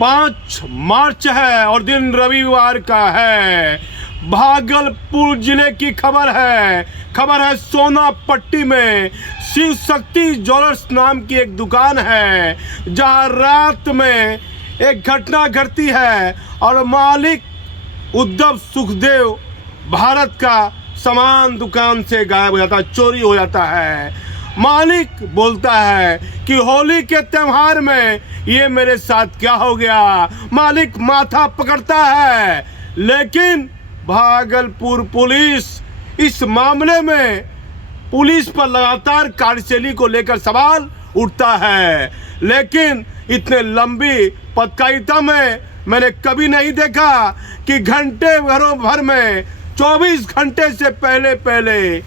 5 मार्च है और दिन रविवार का है। भागलपुर जिले की खबर है सोनापट्टी में शिव शक्ति ज्वेलर्स नाम की एक दुकान है, जहां रात में एक घटना घटती है और मालिक उद्धव सुखदेव भारत का सामान दुकान से गायब हो जाता है, चोरी हो जाता है। मालिक बोलता है कि होली के त्योहार में ये मेरे साथ क्या हो गया। मालिक माथा पकड़ता है, लेकिन भागलपुर पुलिस इस मामले में पुलिस पर लगातार कार्यशैली को लेकर सवाल उठता है, लेकिन इतने लंबी पत्रकारिता में मैंने कभी नहीं देखा कि घंटे भर में 24 घंटे से पहले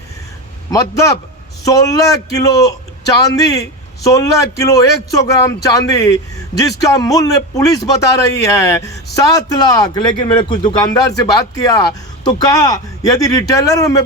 मतलब 16 किलो चांदी, 16 किलो 100 ग्राम चांदी, जिसका मूल्य पुलिस बता रही है 7 लाख। लेकिन मैंने कुछ दुकानदार से बात किया तो कहा यदि रिटेलर में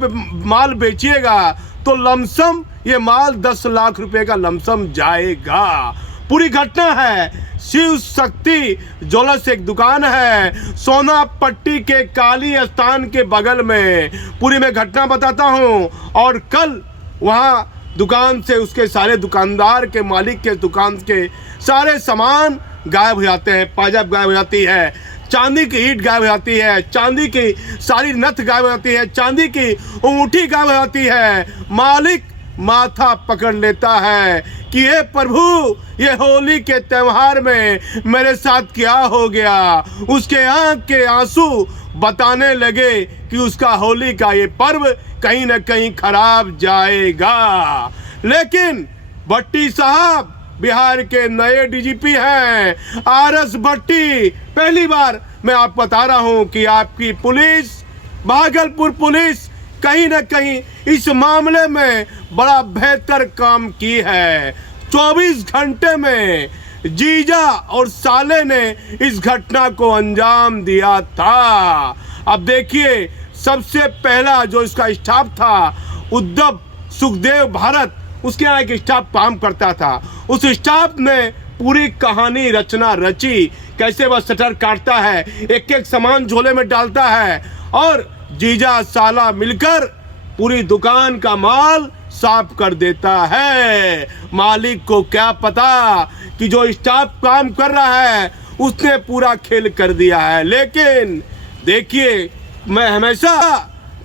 माल बेचिएगा तो लमसम ये माल 10 लाख रुपए का लमसम जाएगा। पूरी घटना है शिव शक्ति ज्वेलर्स एक दुकान है सोनापट्टी के काली स्थान के बगल में। पूरी मैं घटना बताता हूँ। और कल वहाँ दुकान से उसके सारे दुकानदार के मालिक के दुकान के सारे सामान गायब हो जाते हैं। पाजेब गायब हो जाती है, चांदी की ईंट गायब हो जाती है, चांदी की सारी नथ गायब हो जाती है, चांदी की अंगूठी गायब हो जाती है। मालिक माथा पकड़ लेता है कि हे प्रभु, ये होली के त्योहार में मेरे साथ क्या हो गया। उसके आंख के आंसू बताने लगे कि उसका होली का ये पर्व कहीं न कहीं खराब जाएगा। लेकिन भट्टी साहब बिहार के नए डीजीपी हैं, RS भट्टी। पहली बार मैं आपको बता रहा हूं कि आपकी पुलिस, भागलपुर पुलिस कहीं न कहीं इस मामले में बड़ा बेहतर काम की है। 24 घंटे में जीजा और साले ने इस घटना को अंजाम दिया था। अब देखिए, सबसे पहला जो इसका स्टाफ था उद्धव सुखदेव भारत, उसके यहाँ एक स्टाफ काम करता था। उस स्टाफ ने पूरी कहानी रचना रची, कैसे वह शटर काटता है, एक एक सामान झोले में डालता है और जीजा साला मिलकर पूरी दुकान का माल साफ कर देता है। मालिक को क्या पता कि जो स्टाफ काम कर रहा है उसने पूरा खेल कर दिया है। लेकिन देखिए, मैं हमेशा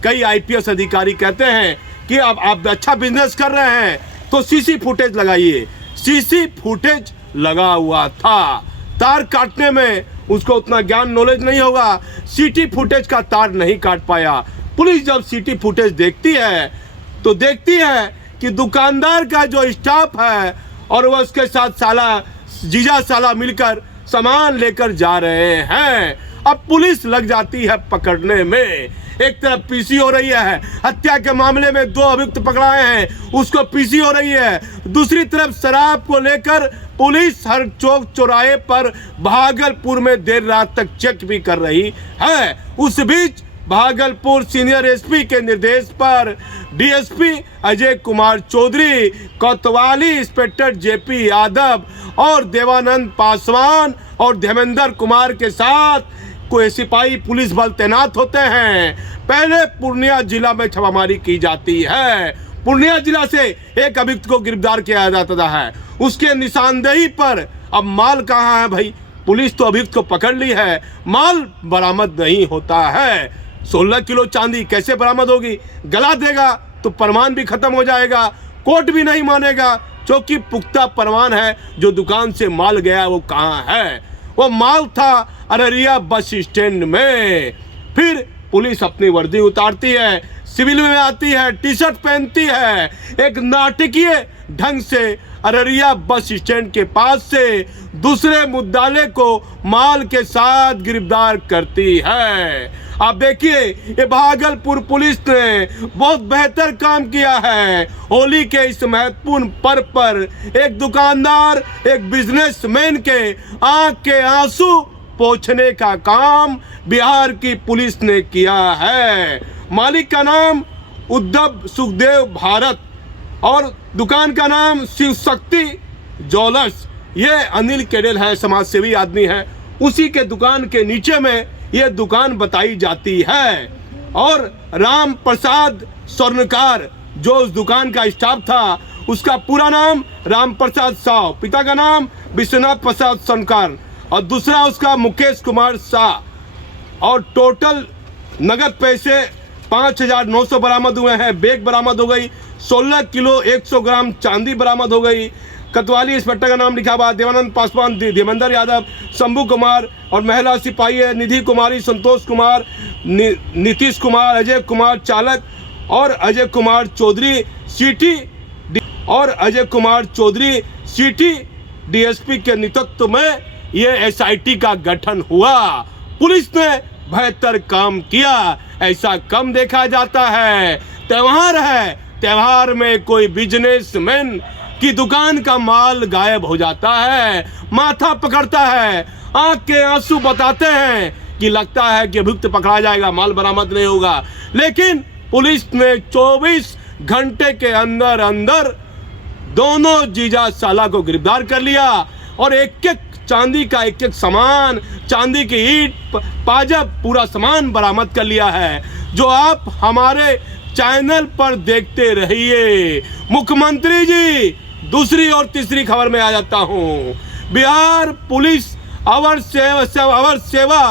कई IPS अधिकारी कहते हैं कि अब आप अच्छा बिजनेस कर रहे हैं तो CC फुटेज लगाइए। CC फुटेज लगा हुआ था। तार काटने में उसको उतना ज्ञान नॉलेज नहीं होगा, CT फुटेज का तार नहीं काट पाया। पुलिस जब CT फुटेज देखती है तो देखती है कि दुकानदार का जो स्टाफ है और वह उसके साथ जीजा साला मिलकर सामान लेकर जा रहे हैं। अब पुलिस लग जाती है पकड़ने में। एक तरफ PC हो रही है, हत्या के मामले में 2 अभियुक्त पकड़ाए हैं, उसको PC हो रही है। दूसरी तरफ शराब को लेकर पुलिस हर चौक चौराहे पर भागलपुर में देर रात तक चेक भी कर रही है। उस बीच भागलपुर सीनियर SP के निर्देश पर DSP अजय कुमार चौधरी, कोतवाली इंस्पेक्टर JP यादव और देवानंद पासवान और धर्मेंद्र कुमार के साथ कोई सिपाही पुलिस बल तैनात होते हैं। पहले पूर्णिया जिला में छापामारी की जाती है। पूर्णिया जिला से एक अभियुक्त को गिरफ्तार किया जाता है। उसके निशानदेही पर अब माल कहाँ है भाई? पुलिस तो अभियुक्त को पकड़ ली है, माल बरामद नहीं होता है। 16 किलो चांदी कैसे बरामद होगी? गला देगा तो प्रमाण भी खत्म हो जाएगा, कोर्ट भी नहीं मानेगा, क्योंकि पुख्ता प्रमाण है जो दुकान से माल गया वो कहाँ है। वो माल था अररिया बस स्टैंड में। फिर पुलिस अपनी वर्दी उतारती है, सिविल में आती है, टी-शर्ट पहनती है, एक नाटकीय ढंग से अररिया बस स्टैंड के पास से दूसरे मुद्दाले को माल के साथ गिरफ्तार करती है। आप देखिए, ये भागलपुर पुलिस ने बहुत बेहतर काम किया है। होली के इस महत्वपूर्ण पर्व पर एक दुकानदार, एक बिजनेसमैन के आंख के आंसू पोंछने का काम बिहार की पुलिस ने किया है। मालिक का नाम उद्धव सुखदेव भारत और दुकान का नाम शिव शक्ति ज्वेलर्स। ये अनिल केडेल है, समाजसेवी आदमी है। उसी के दुकान के नीचे में ये दुकान बताई जाती है। और राम प्रसाद स्वर्णकार जो उस दुकान का स्टाफ था, उसका पूरा नाम राम प्रसाद साव, पिता का नाम विश्वनाथ प्रसाद स्वर्णकार और दूसरा उसका मुकेश कुमार शाह। और टोटल नगद पैसे 5,900 बरामद हुए हैं। बैग बरामद हो गई, 16 किलो 100 ग्राम चांदी बरामद हो गई। कोतवाली इंस्पेक्टर का नाम लिखा हुआ देवानंद पासवान, देवेंद्र यादव, शंभू कुमार और महिला सिपाही है निधि कुमारी, संतोष कुमार, नीतीश कुमार, अजय कुमार चालक और अजय कुमार चौधरी सिटी डीएसपी के नेतृत्व में ये एसआईटी का गठन हुआ। पुलिस ने बेहतर काम किया, ऐसा कम देखा जाता है। त्योहार है, त्योहार में कोई बिजनेसमैन की दुकान का माल गायब हो जाता है, माथा पकड़ता है, आंख के आंसू बताते हैं कि लगता है कि अभियुक्त पकड़ा जाएगा, माल बरामद नहीं होगा। लेकिन पुलिस ने 24 घंटे के अंदर अंदर दोनों जीजा साला को गिरफ्तार कर लिया और एक एक चांदी का एक एक सामान, चांदी की ईंट, पाजब, पूरा सामान बरामद कर लिया है, जो आप हमारे चैनल पर देखते रहिए। मुख्यमंत्री जी, दूसरी और तीसरी खबर में आ जाता हूँ। बिहार पुलिस अवर सेवा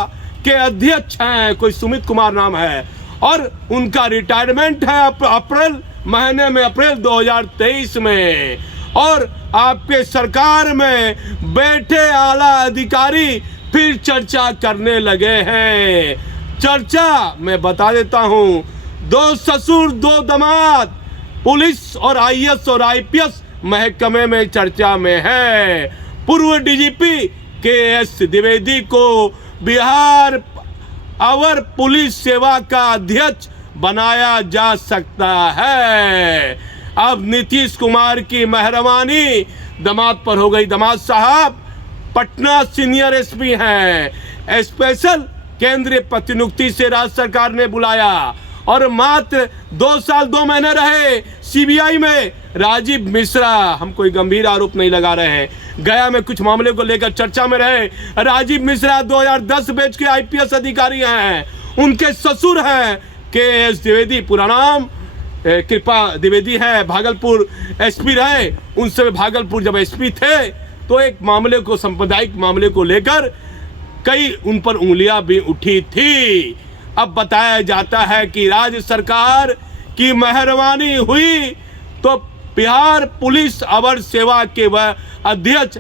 के अध्यक्ष हैं, कोई सुमित कुमार नाम है और उनका रिटायरमेंट है अप्रैल महीने में, अप्रैल 2023 में। और आपके सरकार में बैठे आला अधिकारी फिर चर्चा करने लगे हैं। चर्चा मैं बता देता हूँ, 2 ससुर 2 दामाद पुलिस और आईएएस और आईपीएस महकमे में चर्चा में है। पूर्व डीजीपी केएस द्विवेदी को बिहार अवर पुलिस सेवा का अध्यक्ष बनाया जा सकता है। अब नीतीश कुमार की मेहरबानी दामाद पर हो गई। दामाद साहब पटना सीनियर एसपी हैं। स्पेशल केंद्रीय प्रतिनियुक्ति से राज्य सरकार ने बुलाया और मात्र 2 साल 2 महीने रहे सीबीआई में। राजीव मिश्रा, हम कोई गंभीर आरोप नहीं लगा रहे हैं, गया में कुछ मामले को लेकर चर्चा में रहे। राजीव मिश्रा 2010 बैच के आईपीएस अधिकारी हैं, उनके ससुर हैं केएस द्विवेदी, पूरा नाम कृपा द्विवेदी है, भागलपुर एसपी रहे। उन समय भागलपुर जब एसपी थे तो एक मामले को, सांप्रदायिक मामले को लेकर कई उन पर उंगलियां भी उठी थी। अब बताया जाता है कि राज्य सरकार की मेहरबानी हुई तो बिहार पुलिस अवर सेवा के वह अध्यक्ष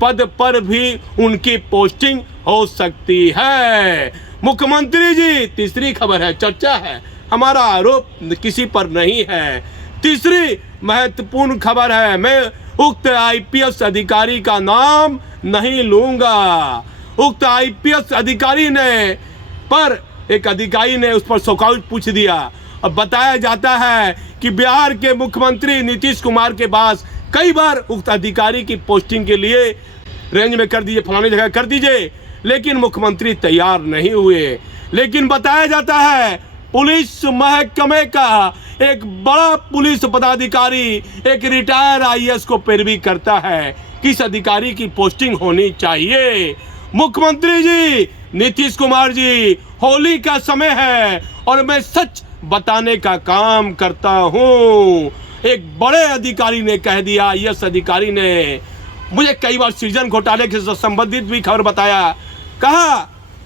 पद पर भी उनकी पोस्टिंग हो सकती है। मुख्यमंत्री जी, तीसरी खबर है, चर्चा है, हमारा आरोप किसी पर नहीं है। तीसरी महत्वपूर्ण खबर है, मैं उक्त आईपीएस अधिकारी का नाम नहीं लूंगा। उक्त आईपीएस अधिकारी ने पर एक अधिकारी ने उस पर सवाल पूछ दिया। अब बताया जाता है कि बिहार के मुख्यमंत्री नीतीश कुमार के पास कई बार उक्त अधिकारी की पोस्टिंग के लिए रेंज में कर दीजिए, फलाने जगह कर दीजिए, लेकिन मुख्यमंत्री तैयार नहीं हुए। लेकिन बताया जाता है पुलिस महकमे का एक बड़ा पुलिस पदाधिकारी एक रिटायर आईएएस को पैरवी करता है, किस अधिकारी की पोस्टिंग होनी चाहिए। मुख्यमंत्री जी, नीतीश कुमार जी, होली का समय है और मैं सच बताने का काम करता हूँ। एक बड़े अधिकारी ने कह दिया, आईएएस अधिकारी ने मुझे कई बार सृजन घोटाले से संबंधित भी खबर बताया, कहा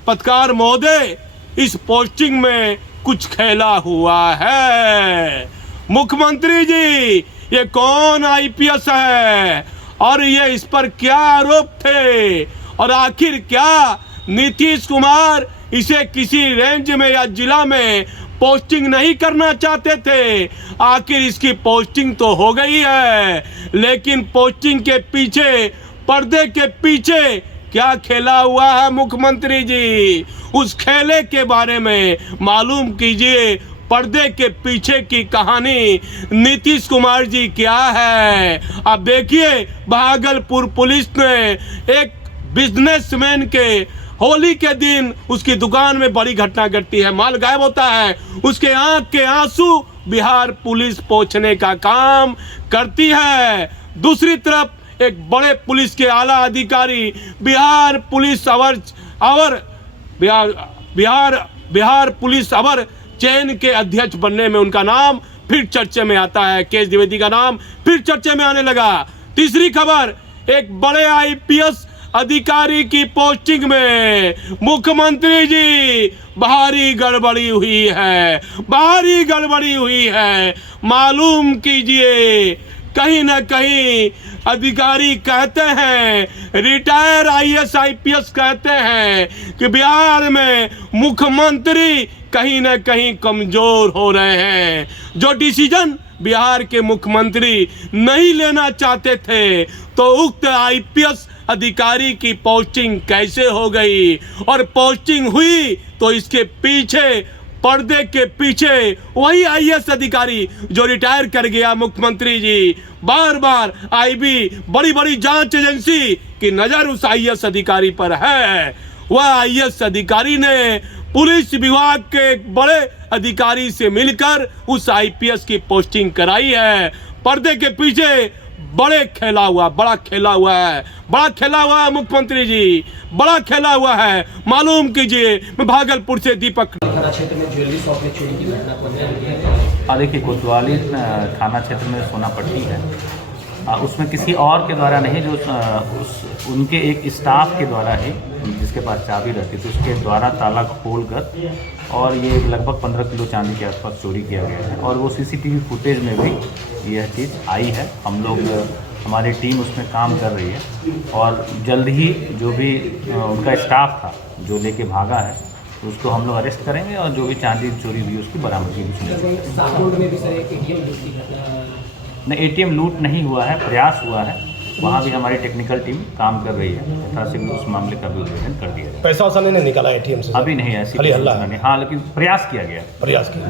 पत्रकार महोदय इस पोस्टिंग में कुछ खेला हुआ है। मुख्यमंत्री जी, ये कौन आईपीएस है और ये इस पर क्या आरोप थे और आखिर क्या नीतीश कुमार इसे किसी रेंज में या जिला में पोस्टिंग नहीं करना चाहते थे। आखिर इसकी पोस्टिंग तो हो गई है, लेकिन पोस्टिंग के पीछे, पर्दे के पीछे क्या खेला हुआ है मुख्यमंत्री जी, उस खेले के बारे में मालूम कीजिए। पर्दे के पीछे की कहानी नीतीश कुमार जी क्या है। अब देखिए, भागलपुर पुलिस ने एक बिजनेसमैन के होली के दिन उसकी दुकान में बड़ी घटना घटती है, माल गायब होता है, उसके आंख के आंसू बिहार पुलिस पोंछने का काम करती है। दूसरी तरफ एक बड़े पुलिस के आला अधिकारी बिहार पुलिस अवर और बिहार पुलिस अवर चयन के अध्यक्ष बनने में उनका नाम फिर चर्चे में आता है। केएस द्विवेदी का नाम फिर चर्चे में आने लगा। तीसरी खबर, एक बड़े आईपीएस अधिकारी की पोस्टिंग में मुख्यमंत्री जी भारी गड़बड़ी हुई है, भारी गड़बड़ी हुई है। मालूम कीजिए, कहीं ना कहीं अधिकारी कहते हैं, रिटायर आईएएस आईपीएस कहते हैं कि बिहार में मुख्यमंत्री कहीं ना कहीं कमजोर हो रहे हैं। जो डिसीजन बिहार के मुख्यमंत्री नहीं लेना चाहते थे, तो उक्त आईपीएस अधिकारी की पोस्टिंग कैसे हो गई, और पोस्टिंग हुई तो इसके पीछे, पर्दे के पीछे वही आईएएस अधिकारी जो रिटायर कर गया। मुख्यमंत्री जी बार बार आईबी, बड़ी बड़ी जांच एजेंसी की नजर उस आईएएस अधिकारी पर है। वह आईएएस अधिकारी ने पुलिस विभाग के एक बड़े अधिकारी से मिलकर उस आईपीएस की पोस्टिंग कराई है। पर्दे के पीछे बड़ा खेला हुआ है मुख्यमंत्री जी, बड़ा खेला हुआ है। मालूम कीजिए। मैं भागलपुर से दीपक। थाना क्षेत्र में ज्वेलरी शॉप में चोरी की घटना को देखिए, कोतवाली थाना क्षेत्र में सोना पट्टी है, उसमें किसी और के द्वारा नहीं, जो उनके एक स्टाफ के द्वारा है, जिसके पास चाबी रहती थी, उसके द्वारा ताला खोलकर और ये लगभग 15 किलो चांदी के आसपास चोरी किया गया है। और वो सीसीटीवी फुटेज में भी यह चीज़ आई है। हम लोग, हमारी टीम उसमें काम कर रही है और जल्द ही जो भी उनका स्टाफ था जो लेके भागा है, उसको हम लोग अरेस्ट करेंगे और जो भी चांदी चोरी हुई उसकी बरामदगी भी सुनिश्चित। नहीं, एटीएम लूट नहीं हुआ है, प्रयास हुआ है। वहाँ भी हमारी टेक्निकल टीम काम कर रही है, यथाशीघ्र उस मामले का भी उद्भेदन कर दिया जाए। पैसा वैसा नहीं निकाला एटीएम से? अभी नहीं, ऐसी हल्ला। हाँ, लेकिन प्रयास किया गया। प्रयास किया।